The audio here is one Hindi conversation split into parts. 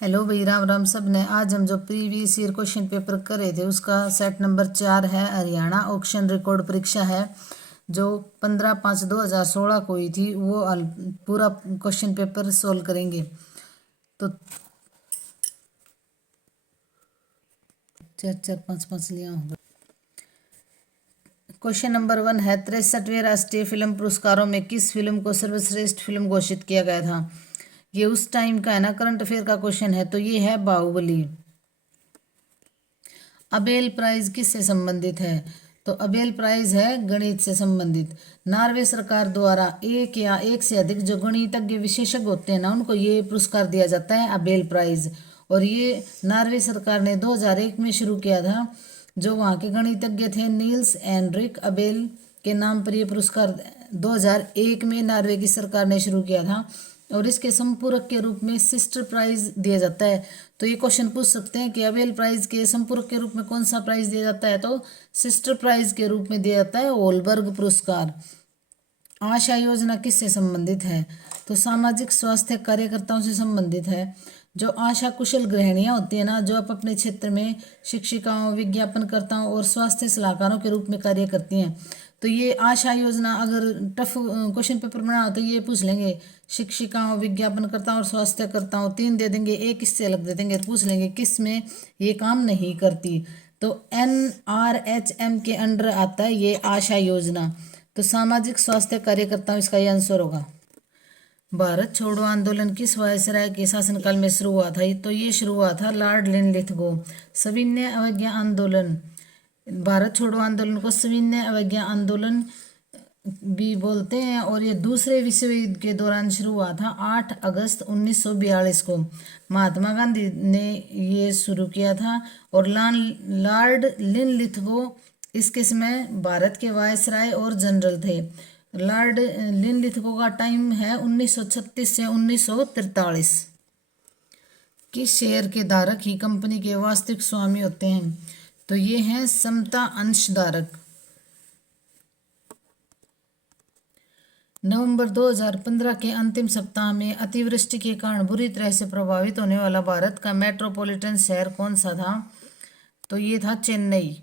हेलो भाई, राम राम सब ने। आज हम जो प्रीवियस ईयर क्वेश्चन पेपर कर रहे थे उसका सेट नंबर 4 है। हरियाणा ऑक्शन रिकॉर्ड परीक्षा है जो 15/5/2016 को हुई थी। वो पूरा क्वेश्चन पेपर सोल्व करेंगे। तो 4 4 5 5 लिया होगा। क्वेश्चन नंबर 1 है 63वें राष्ट्रीय फिल्म पुरस्कारों में किस फिल्म को सर्वश्रेष्ठ फिल्म घोषित किया गया था। ये उस टाइम का है ना, करंट अफेयर का क्वेश्चन है। तो ये है बाहुबली। अबेल प्राइज किससे संबंधित है। तो अबेल प्राइज है गणित से संबंधित। नॉर्वे सरकार द्वारा एक या एक से अधिक जो गणितज्ञ विशेषज्ञ होते हैं ना, उनको ये पुरस्कार दिया जाता है, अबेल प्राइज। और ये नॉर्वे सरकार ने 2001 में शुरू किया था। जो वहाँ के गणितज्ञ थे नील्स एनरिक अबेल के नाम पर ये पुरस्कार 2001 में नॉर्वे की सरकार ने शुरू किया था। और इसके संपूरक के रूप में सिस्टर प्राइज दिया जाता है। तो ये क्वेश्चन पूछ सकते हैं कि अबेल प्राइज के संपूरक के रूप में कौन सा प्राइज दिया जाता है। तो सिस्टर प्राइज के रूप में दिया जाता है होलबर्ग पुरस्कार। आशा योजना किससे संबंधित है। तो सामाजिक स्वास्थ्य कार्यकर्ताओं से संबंधित है। जो आशा कुशल गृहिणियां होती है ना, जो अपने क्षेत्र में शिक्षिकाओं, विज्ञापनकर्ताओं और स्वास्थ्य सलाहकारों के रूप में कार्य करती हैं। तो ये आशा योजना अगर टफ क्वेश्चन पेपर बना हो तो ये पूछ लेंगे शिक्षिकाओं, विज्ञापनकर्ताओं और स्वास्थ्यकर्ताओं, 3 दे देंगे, एक इससे अलग दे देंगे, पूछ लेंगे किस में ये काम नहीं करती। तो NRHM के अंडर आता है ये आशा योजना। तो सामाजिक स्वास्थ्य कार्यकर्ताओं इसका ये आंसर होगा। भारत छोड़ो आंदोलन किस वायसराय के शासनकाल में शुरू हुआ था। तो ये शुरू हुआ था लॉर्ड लिनलिथगो। सविनय अवज्ञा आंदोलन, भारत छोड़ो आंदोलन को सविनय अवज्ञा आंदोलन भी बोलते हैं। और ये दूसरे विश्व युद्ध के दौरान शुरू हुआ था 8 अगस्त 1942 को। महात्मा गांधी ने ये शुरू किया था। और लॉर्ड लिनलिथगो इसके समय भारत के वायसराय और जनरल थे। लॉर्ड लिनलिथगो का टाइम है 1936 से 1943। किस शेयर के धारक ही कंपनी के वास्तविक स्वामी होते हैं। तो ये हैं समता अंशधारक। नवंबर 2015 के अंतिम सप्ताह में अतिवृष्टि के कारण बुरी तरह से प्रभावित होने वाला भारत का मेट्रोपॉलिटन शहर कौन सा था। तो ये था चेन्नई।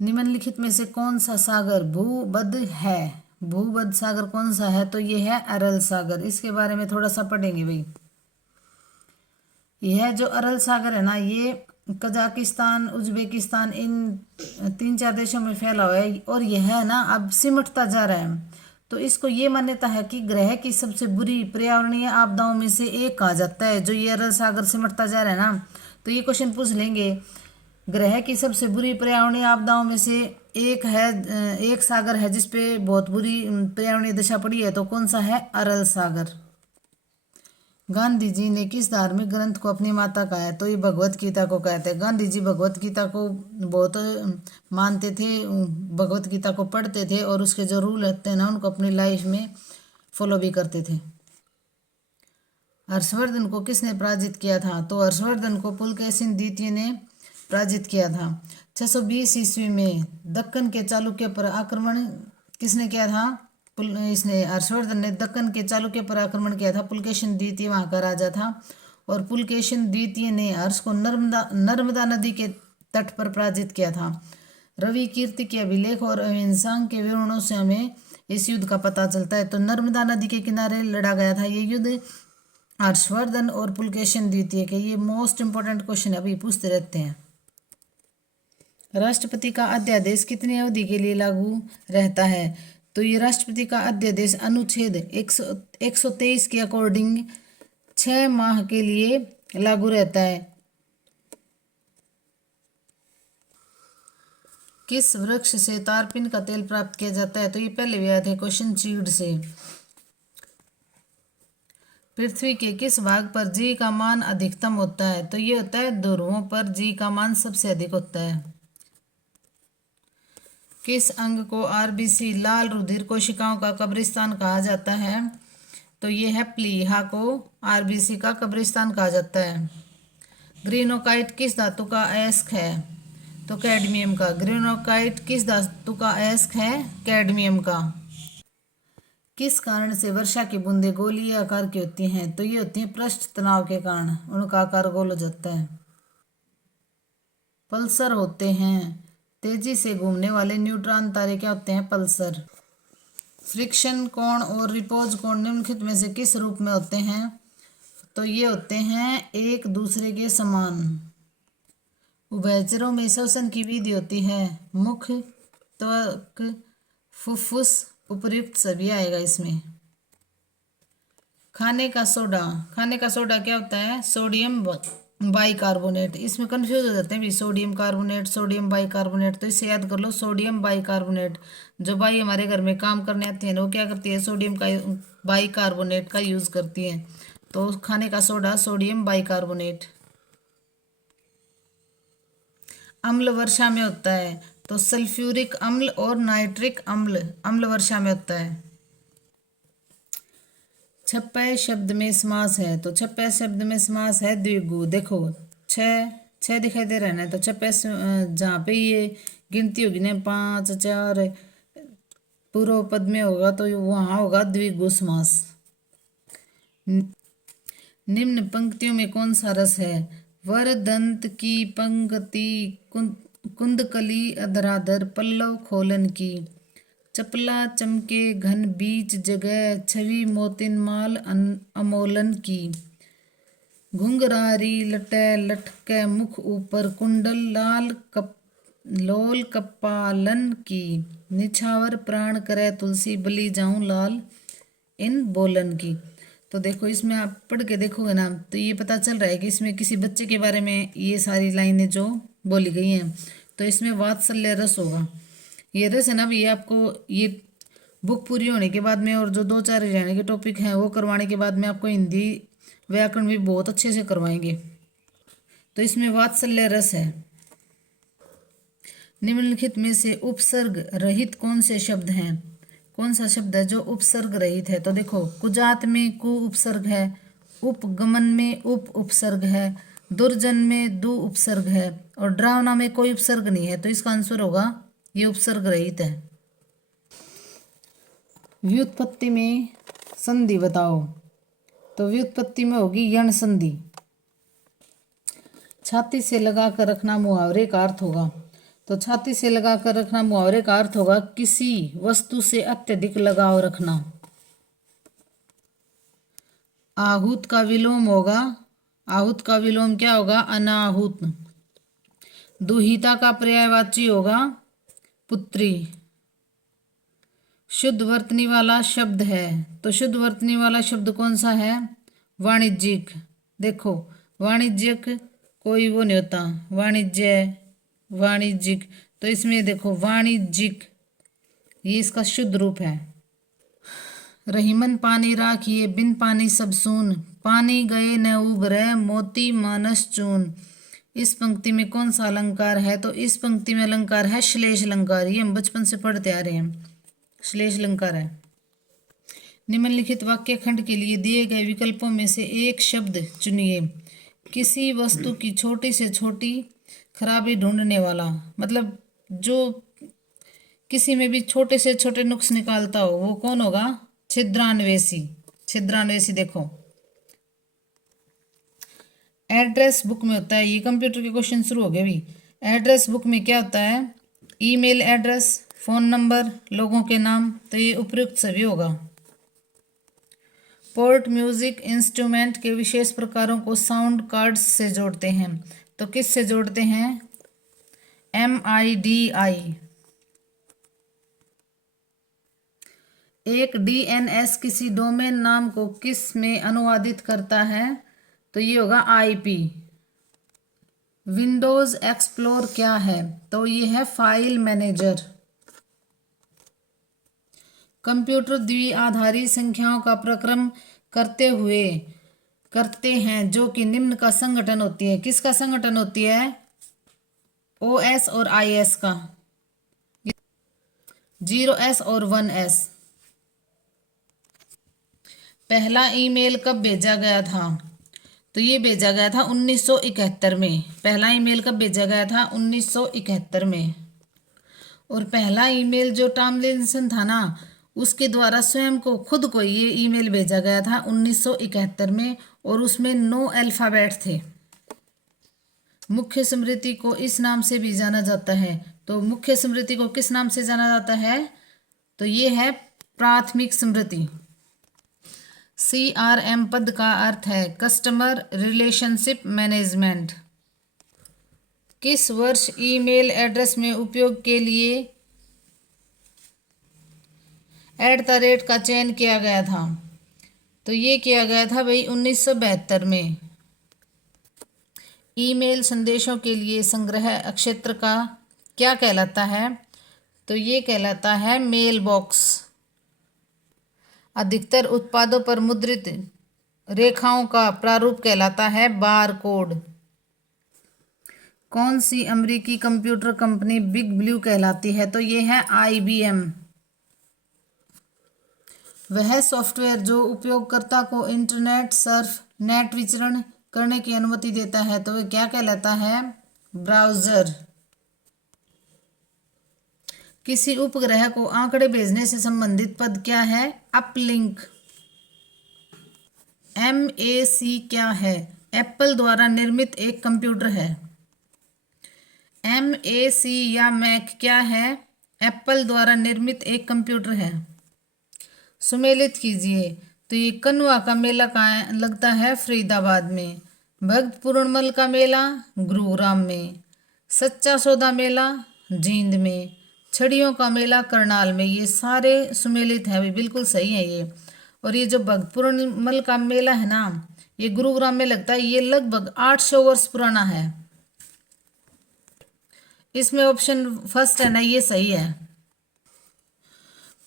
निम्नलिखित में से कौन सा सागर भूमध्य है। भूमध्य सागर कौन सा है। तो ये है अरल सागर। इसके बारे में थोड़ा सा पढ़ेंगे भाई। यह जो अरल सागर है ना, ये कजाकिस्तान, उज्बेकिस्तान, इन 3-4 देशों में फैला हुआ है। और यह है ना अब सिमटता जा रहा है। तो इसको ये मान्यता है कि ग्रह की सबसे बुरी पर्यावरणीय आपदाओं में से एक कहा जाता है। जो ये अरल सागर सिमटता जा रहा है ना, तो ये क्वेश्चन पूछ लेंगे ग्रह की सबसे बुरी पर्यावरणीय आपदाओं में से एक है, एक सागर है जिसपे बहुत बुरी पर्यावरणीय दशा पड़ी है। तो कौन सा है। अरल सागर। गांधी जी ने किस धार्मिक ग्रंथ को अपनी माता कहा है। तो ये भगवत गीता को कहते हैं। गांधी जी भगवत गीता को बहुत मानते थे, भगवत गीता को पढ़ते थे और उसके जो रूल होते हैं ना उनको अपनी लाइफ में फॉलो भी करते थे। हर्षवर्धन को किसने पराजित किया था। तो हर्षवर्धन को पुलकेशिन द्वितीय ने पराजित किया था। 620 ईस्वी में दक्कन के चालुक्य पर आक्रमण किसने किया था। इसने हर्षवर्धन ने दक्कन के चालुक्य पर आक्रमण किया था। पुलकेशिन द्वितीय वहां का राजा था। और पुलकेशिन द्वितीय ने हर्ष को नर्मदा नदी के तट पर पराजित किया था। रवि कीर्ति के अभिलेख और अहिंसा के विवरणों से हमें इस युद्ध का पता चलता है। तो नर्मदा नदी के किनारे लड़ा गया था ये युद्ध हर्षवर्धन और पुलकेशिन द्वितीय के। ये मोस्ट इंपोर्टेंट क्वेश्चन अभी पूछते रहते हैं। राष्ट्रपति का अध्यादेश कितनी अवधि के लिए लागू रहता है। तो ये राष्ट्रपति का अध्यादेश अनुच्छेद 123 के अकॉर्डिंग 6 माह के लिए लागू रहता है। किस वृक्ष से तारपीन का तेल प्राप्त किया जाता है। तो ये पहले भी आए थे क्वेश्चन, चीड़ से। पृथ्वी के किस भाग पर जी का मान अधिकतम होता है। तो ये होता है ध्रुवों पर जी का मान सबसे अधिक होता है। किस अंग को RBC लाल रुधिर कोशिकाओं का कब्रिस्तान कहा जाता है। तो ये है प्लीहा को RBC का कब्रिस्तान कहा जाता है। ग्रेनोकाइट किस धातु का अयस्क है। तो कैडमियम का। ग्रेनोकाइट किस धातु का अयस्क है। कैडमियम का। किस कारण से वर्षा की बूंदें गोलीय आकार की होती हैं? तो ये होती हैं पृष्ठ तनाव के कारण, उनका आकार गोल हो जाता है। पल्सर होते हैं तेजी से घूमने वाले न्यूट्रॉन तारे, क्या होते हैं? पल्सर। फ्रिक्शन कोण और रिपोज कोण निम्नलिखित में से किस रूप में होते हैं? तो ये होते हैं एक दूसरे के समान। उभयचरों में श्वसन की विधि होती है मुख, त्वक, फुफ्फुस, उपर्युक्त सभी आएगा इसमें। खाने का सोडा, खाने का सोडा क्या होता है? Sodium bicarbonate. इसमें कंफ्यूज हो जाते हैं भी, सोडियम कार्बोनेट, सोडियम बाइकार्बोनेट, तो इससे याद कर लो सोडियम बाइकार्बोनेट। जो बाई हमारे घर में काम करने आती है ना, वो क्या करती है? सोडियम का बाइकार्बोनेट का यूज करती है। तो खाने का सोडा सोडियम बाइकार्बोनेट। अम्ल वर्षा में होता है तो सल्फ्यूरिक अम्ल और नाइट्रिक अम्ल, अम्ल वर्षा में होता है। छप्पय शब्द में समास है तो छप्पय शब्द में समास है द्विगु। देखो छः छः दिखाई दे रहा है ना, तो छप्पय जहाँ पे ये गिनती होगी ना 5 4 पूर्व पद में होगा तो वहाँ होगा द्विगु समास। निम्न पंक्तियों में कौन सा रस है? वर दंत की पंक्ति, कुंदकली अधराधर पल्लव खोलन की, चपला चमके घन बीच जगह छवि मोतिन माल अमोलन की, घुंघरारी लटे लटके मुख ऊपर कुंडल लाल कप लोल कपालन की, निछावर प्राण करे तुलसी बलि जाऊं लाल इन बोलन की। तो देखो इसमें आप पढ़ के देखोगे ना, तो ये पता चल रहा है कि इसमें किसी बच्चे के बारे में ये सारी लाइनें जो बोली गई हैं, तो इसमें वात्सल्य रस होगा। ये रस है ना भी, ये आपको ये बुक पूरी होने के बाद में और जो 2 4 रहने के टॉपिक हैं वो करवाने के बाद में आपको हिंदी व्याकरण भी बहुत अच्छे से करवाएंगे। तो इसमें वात्सल्य रस है। निम्नलिखित में से उपसर्ग रहित कौन से शब्द हैं? कौन सा शब्द है जो उपसर्ग रहित है? तो देखो कुजात में कु उपसर्ग है, उपगमन में उप उपसर्ग है, दुर्जन में दु उपसर्ग है, और ड्रावना में कोई उपसर्ग नहीं है। तो इसका आंसर होगा ये उपसर्ग रहित है। व्युत्पत्ति में संधि बताओ। तो व्युत्पत्ति में होगी यण संधि। छाती से लगा कर रखना मुहावरे का अर्थ होगा। तो छाती से लगा कर रखना मुहावरे का अर्थ होगा किसी वस्तु से अत्यधिक लगाव रखना। आहूत का विलोम होगा, आहूत का विलोम क्या होगा? अनाहूत। दुहिता का पर्यायवाची होगा पुत्री। शुद्ध वर्तनी वाला शब्द है तो शुद्ध वर्तनी वाला शब्द कौन सा है? वाणिज्यिक। देखो वाणिज्यिक कोई वो नहीं होता, वाणिज्य वाणिज्यिक, तो इसमें देखो वाणिज्यिक ये इसका शुद्ध रूप है। रहीमन पानी राखिए बिन पानी सब सून, पानी गए न उभरे मोती मानस चून। इस पंक्ति में कौन सा अलंकार है? तो इस पंक्ति में अलंकार है श्लेष अलंकार। ये हम बचपन से पढ़ते आ रहे हैं, श्लेष अलंकार है। निम्नलिखित वाक्य खंड के लिए दिए गए विकल्पों में से एक शब्द चुनिए। किसी वस्तु की छोटी से छोटी खराबी ढूंढने वाला, मतलब जो किसी में भी छोटे से छोटे नुक्स निकालता हो वो कौन होगा? छिद्रान्वेषी। छिद्रान्वेषी देखो एड्रेस बुक में होता है। ये कंप्यूटर के क्वेश्चन शुरू हो गए भी। एड्रेस बुक में क्या होता है? ईमेल एड्रेस, फोन नंबर, लोगों के नाम, तो ये उपयुक्त सभी होगा। पोर्ट म्यूजिक इंस्ट्रूमेंट के विशेष प्रकारों को साउंड कार्ड्स से जोड़ते हैं। तो किस से जोड़ते हैं? MIDI। एक DNS किसी डोमेन नाम को किस में अनुवादित करता है? तो ये होगा IP। विंडोज एक्सप्लोर क्या है? तो ये है फाइल मैनेजर। कंप्यूटर द्विआधारी संख्याओं का प्रक्रम करते हैं जो कि निम्न का संगठन होती है। किसका संगठन होती है? OS और IS का, 0S और 1S। पहला ईमेल कब भेजा गया था? तो ये भेजा गया था 1971 में। पहला ईमेल कब भेजा गया था? 1971 में। और पहला ईमेल जो टॉमलिंसन था ना, उसके द्वारा स्वयं को खुद को ये ईमेल भेजा गया था 1971 में, और उसमें 9 अल्फाबेट थे। मुख्य स्मृति को इस नाम से भी जाना जाता है। तो मुख्य स्मृति को किस नाम से जाना जाता है? तो ये है प्राथमिक स्मृति। CRM पद का अर्थ है कस्टमर रिलेशनशिप मैनेजमेंट। किस वर्ष ईमेल एड्रेस में उपयोग के लिए @ का चयन किया गया था? तो ये किया गया था भाई 1972 में। ईमेल संदेशों के लिए संग्रह क्षेत्र का क्या कहलाता है? तो ये कहलाता है मेल बॉक्स। अधिकतर उत्पादों पर मुद्रित रेखाओं का प्रारूप कहलाता है बार कोड। कौन सी अमेरिकी कंप्यूटर कंपनी बिग ब्लू कहलाती है? तो ये है IBM। वह सॉफ्टवेयर जो उपयोगकर्ता को इंटरनेट सर्फ नेट विचरण करने की अनुमति देता है, तो वह क्या कहलाता है? ब्राउज़र। किसी उपग्रह को आंकड़े भेजने से संबंधित पद क्या है? अपलिंक। MAC क्या है? एप्पल द्वारा निर्मित एक कंप्यूटर है। MAC या मैक क्या है? एप्पल द्वारा निर्मित एक कंप्यूटर है। सुमेलित कीजिए। तो ये कनवा का मेला कहाँ लगता है? फरीदाबाद में। भक्त पूर्णमल का मेला गुरुग्राम में। सच्चा सौदा मेला जींद में। छड़ियों का मेला करनाल में। ये सारे सुमेलित है, बिल्कुल सही है ये। और ये जो भक्त पूर्णमल का मेला है ना, ये गुरुग्राम में लगता है। ये लगभग 800 वर्ष पुराना है। इसमें ऑप्शन फर्स्ट है ना, ये सही है।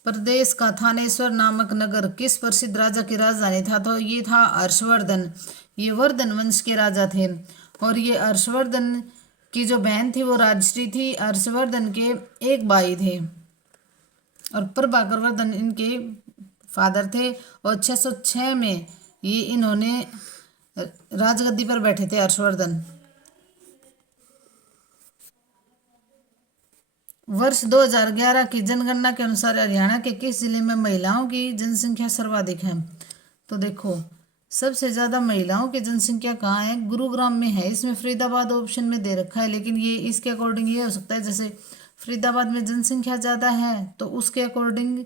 प्रदेश का थानेश्वर नामक नगर किस प्रसिद्ध राजा की राजधानी था? तो ये था हर्षवर्धन। ये वर्धन वंश के राजा थे। और ये हर्षवर्धन की जो बहन थी वो राजश्री थी। हर्षवर्धन के एक भाई थे और प्रभाकर वर्धन इनके फादर थे। और 606 में ये इन्होंने राजगद्दी पर बैठे थे हर्षवर्धन। वर्ष 2011 की जनगणना के अनुसार हरियाणा के किस जिले में महिलाओं की जनसंख्या सर्वाधिक है? तो देखो, सबसे ज़्यादा महिलाओं की जनसंख्या कहाँ है? गुरुग्राम में है। इसमें फरीदाबाद ऑप्शन में दे रखा है, लेकिन ये इसके अकॉर्डिंग ये हो सकता है जैसे फरीदाबाद में जनसंख्या ज़्यादा है तो उसके अकॉर्डिंग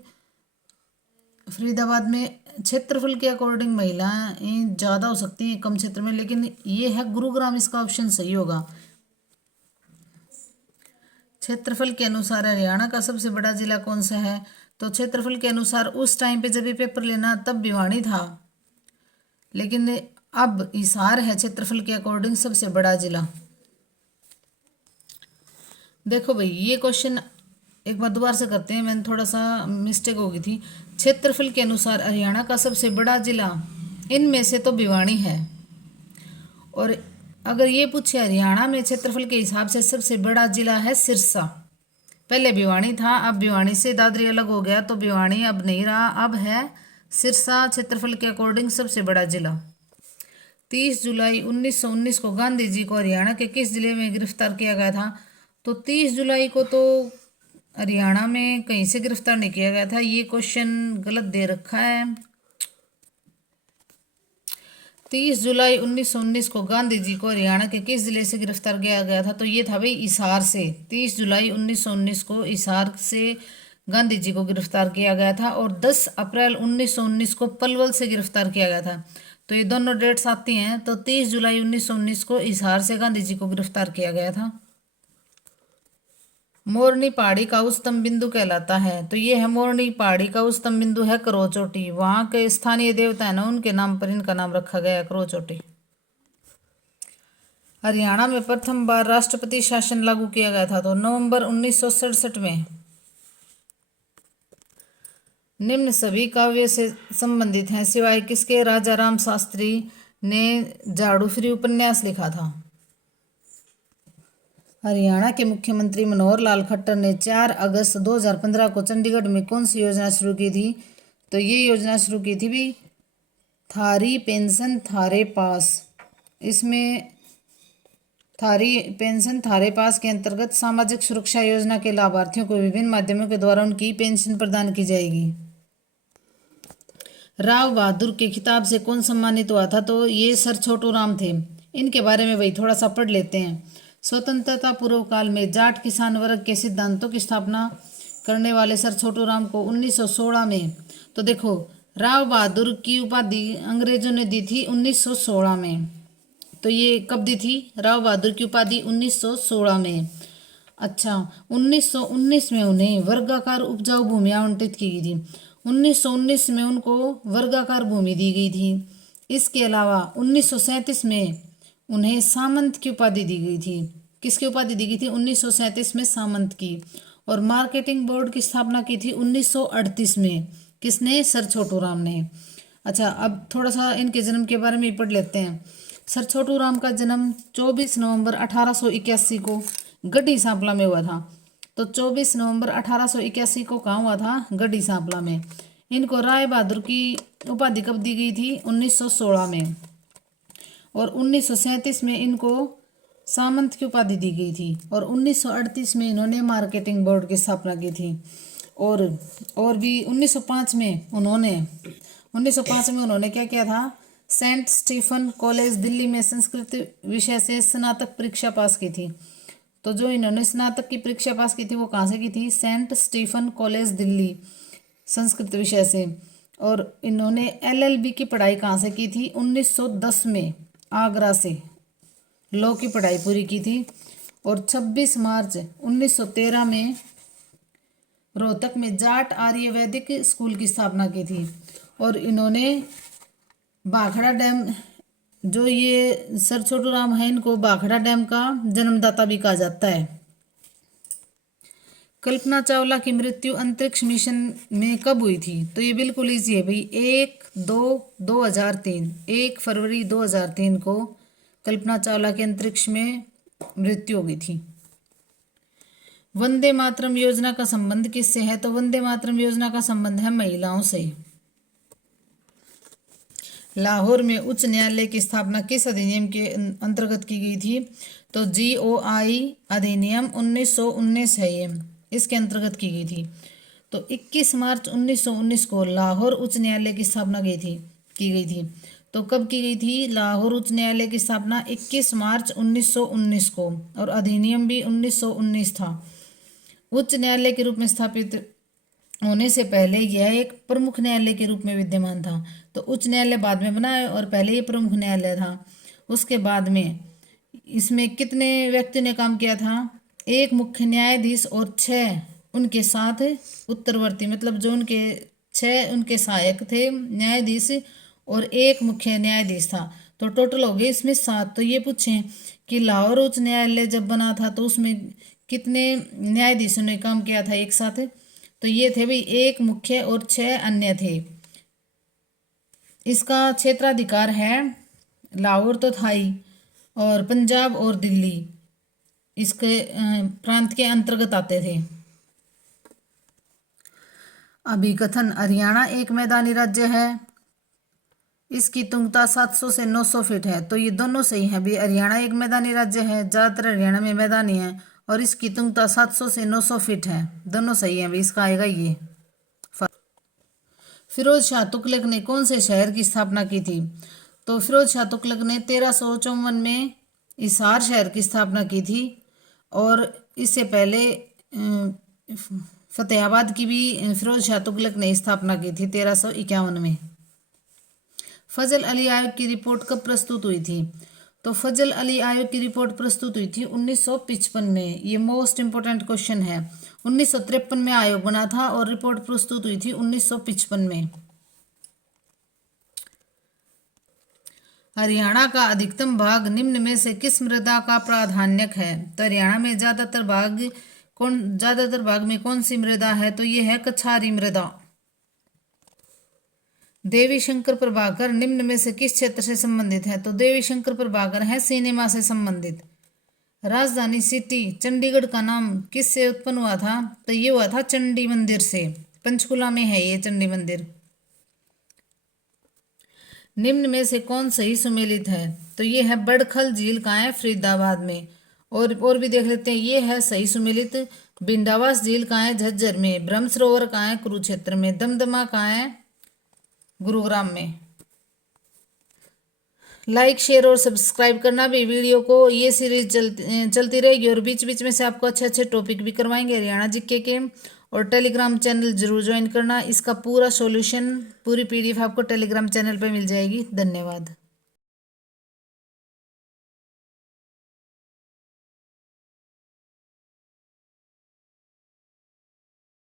फरीदाबाद में क्षेत्रफल के अकॉर्डिंग महिलाएं ज़्यादा हो सकती हैं कम क्षेत्र में, लेकिन ये है गुरुग्राम, इसका ऑप्शन सही होगा। क्षेत्रफल के अनुसार हरियाणा का सबसे बड़ा जिला कौन सा है? तो क्षेत्रफल के अनुसार उस टाइम पे जब ये पेपर लेना तब भिवानी था, लेकिन अब हिसार है क्षेत्रफल के अकॉर्डिंग सबसे बड़ा जिला। देखो भाई, ये क्वेश्चन एक बार दोबारा से करते हैं, मैंने थोड़ा सा मिस्टेक हो गई थी। क्षेत्रफल के अनुसार हरियाणा का सबसे बड़ा जिला इनमें से तो भिवानी है। और अगर ये पूछे हरियाणा में क्षेत्रफल के हिसाब से सबसे बड़ा जिला है सिरसा। पहले भिवानी था, अब भिवानी से दादरी अलग हो गया तो भिवानी अब नहीं रहा, अब है सिरसा क्षेत्रफल के अकॉर्डिंग सबसे बड़ा जिला। 30 जुलाई 1919 को गांधी जी को हरियाणा के किस जिले में गिरफ्तार किया गया था? तो 30 जुलाई को तो हरियाणा में कहीं से गिरफ्तार नहीं किया गया था, ये क्वेश्चन गलत दे रखा है। 30 जुलाई 1919 को गांधी जी को हरियाणा के किस जिले से गिरफ्तार किया गया था? तो ये था भाई हिसार से। 30 जुलाई 1919 को हिसार से गांधी जी को गिरफ्तार किया गया था। और 10 अप्रैल 1919 को पलवल से गिरफ्तार किया गया था। तो ये दोनों डेट्स आती हैं। तो 30 जुलाई 1919 को हिसार से गांधी जी को गिरफ्तार किया गया था। मोरनी पहाड़ी का उच्चतम बिंदु कहलाता है? तो ये है मोरनी पहाड़ी का उच्चतम बिंदु है करो चोटी। वहां के स्थानीय देवता है ना, उनके नाम पर इनका नाम रखा गया है करो चोटी। हरियाणा में प्रथम बार राष्ट्रपति शासन लागू किया गया था? तो नवंबर 1967 में। निम्न सभी काव्य से संबंधित हैं सिवाय किसके? राजा राम शास्त्री ने झाड़ू फ्री उपन्यास लिखा था। हरियाणा के मुख्यमंत्री मनोहर लाल खट्टर ने 4 अगस्त 2015 को चंडीगढ़ में कौन सी योजना शुरू की थी? तो ये योजना शुरू की थी भी थारी पेंशन थारे पास। इसमें थारी पेंशन थारे पास के अंतर्गत सामाजिक सुरक्षा योजना के लाभार्थियों को विभिन्न माध्यमों के द्वारा उनकी पेंशन प्रदान की जाएगी। राव बहादुर के खिताब से कौन सम्मानित हुआ था? तो ये सर छोटू राम थे। इनके बारे में वही थोड़ा सा पढ़ लेते हैं। स्वतंत्रता पूर्व काल में जाट किसान वर्ग के सिद्धांतों की स्थापना करने वाले सर छोटू राम को 1916 में, तो देखो राव बहादुर की उपाधि अंग्रेजों ने दी थी 1916 में। तो ये कब दी थी राव बहादुर की उपाधि? 1916 में। अच्छा, 1919 में उन्हें वर्गाकार उपजाऊ भूमि आवंटित की गई थी। 1919 में उनको वर्गाकार भूमि दी गई थी। इसके अलावा 1937 में उन्हें सामंत की उपाधि दी गई थी। किसकी उपाधि दी गई थी? 1937 में सामंत की। और मार्केटिंग बोर्ड की स्थापना की थी 1938 में। किसने? सर छोटू राम ने। अच्छा, अब थोड़ा सा इनके जन्म के बारे में पढ़ लेते हैं। सर छोटू राम का जन्म 24 नवंबर 1881 को गढ़ी सांपला में हुआ था। तो 24 नवंबर 1881 को कहाँ हुआ था? गढ़ी सांपला में। इनको राय बहादुर की उपाधि कब दी गई थी? 1916 में। और 1937 में इनको सामंत की उपाधि दी गई थी। और 1938 में इन्होंने मार्केटिंग बोर्ड की स्थापना की थी। और भी 1905 में उन्होंने क्या किया था? सेंट स्टीफन कॉलेज दिल्ली में संस्कृत विषय से स्नातक परीक्षा पास की थी। तो जो इन्होंने स्नातक की परीक्षा पास की थी वो कहाँ से की थी? Saint Stephen College Delhi, Sanskrit विषय से। और इन्होंने LLB की पढ़ाई कहाँ से की थी? 1910 में आगरा से लॉ की पढ़ाई पूरी की थी। और 26 मार्च 1913 में रोहतक में जाट आर्य वैदिक स्कूल की स्थापना की थी। और इन्होंने भाखड़ा डैम, जो ये सर छोटू राम है, इनको भाखड़ा डैम का जन्मदाता भी कहा जाता है। कल्पना चावला की मृत्यु अंतरिक्ष मिशन में कब हुई थी? तो ये बिल्कुल इजी है भाई, 1 फरवरी 2003 को कल्पना चावला के अंतरिक्ष में मृत्यु हो गई थी। वंदे मातरम योजना का संबंध किससे है? तो वंदे मातरम योजना का संबंध है महिलाओं से। लाहौर में उच्च न्यायालय की स्थापना किस अधिनियम के अंतर्गत की गई थी? तो GOI अधिनियम 1919 है, ये इसके अंतर्गत की गई थी। तो 21 मार्च 1919 को लाहौर उच्च न्यायालय की स्थापना की गई थी। तो कब की गई थी लाहौर उच्च न्यायालय की स्थापना? 21 मार्च 1919 को। और अधिनियम भी 1919 था। उच्च न्यायालय के रूप में स्थापित होने से पहले यह एक प्रमुख न्यायालय के रूप में विद्यमान था। तो उच्च न्यायालय बाद में बना है और पहले ये प्रमुख न्यायालय था। उसके बाद में इसमें कितने व्यक्तियों ने काम किया था? एक मुख्य न्यायाधीश और 6 उनके साथ उत्तरवर्ती, मतलब जो उनके 6 उनके सहायक थे न्यायाधीश और एक मुख्य न्यायाधीश था। तो टोटल हो गए इसमें 7। तो ये पूछें कि लाहौर उच्च न्यायालय जब बना था तो उसमें कितने न्यायाधीशों ने काम किया था एक साथ? तो ये थे भाई एक मुख्य और 6 अन्य थे। इसका क्षेत्राधिकार है लाहौर तो था ही, और पंजाब और दिल्ली इसके प्रांत के अंतर्गत आते थे। अभिकथन हरियाणा एक मैदानी राज्य है, इसकी तुंगता 700 से 900 फीट है। तो ये दोनों सही है भी, हरियाणा एक मैदानी राज्य है, ज़्यादातर हरियाणा में मैदानी है, और इसकी तुंगता 700 से 900 फीट है। दोनों सही है भी, इसका आएगा ये। फिरोज शाह तुगलक ने कौन से शहर की स्थापना की थी? तो फिरोज शाह तुगलक ने 1354 में हिसार शहर की स्थापना की थी। और इससे पहले फतेहाबाद की भी फिरोज शाह तुगलक ने स्थापना की थी 1351 में। फजल अली आयोग की रिपोर्ट कब प्रस्तुत हुई थी? तो फजल अली आयोग की रिपोर्ट प्रस्तुत हुई थी 1955 में। ये मोस्ट इंपोर्टेंट क्वेश्चन है। 1953 में आयोग बना था और रिपोर्ट प्रस्तुत हुई थी 1955 में। हरियाणा का अधिकतम भाग निम्न में से किस मृदा का प्राधान्यक है? तो हरियाणा में ज्यादातर भाग में कौन सी मृदा है? तो ये है कछारी मृदा। देवी शंकर प्रभाकर निम्न में से किस क्षेत्र से संबंधित है? तो देवी शंकर प्रभाकर है सिनेमा से संबंधित। राजधानी सिटी चंडीगढ़ का नाम किससे उत्पन्न हुआ था? तो ये हुआ था चंडी मंदिर से। पंचकुला में है ये चंडी मंदिर। निम्न में से कौन सही सुमेलित है? तो ये है बड़खल झील कहाँ है? फरीदाबाद में। और भी देख लेते हैं, ये है सही सुमेलित। बिंडावास झील कहाँ है? झज्जर में। ब्रह्म सरोवर कहाँ है? कुरुक्षेत्र में। दमदमा कहाँ है? गुरुग्राम में। लाइक शेयर और सब्सक्राइब करना भी वीडियो को। ये सीरीज चलती रहेगी और बीच बीच में से आपको अच्छे अच्छे टॉपिक भी करवाएंगे हरियाणा जीके के। और टेलीग्राम चैनल जरूर ज्वाइन करना। इसका पूरा सॉल्यूशन, पूरी पीडीएफ आपको टेलीग्राम चैनल पे मिल जाएगी। धन्यवाद।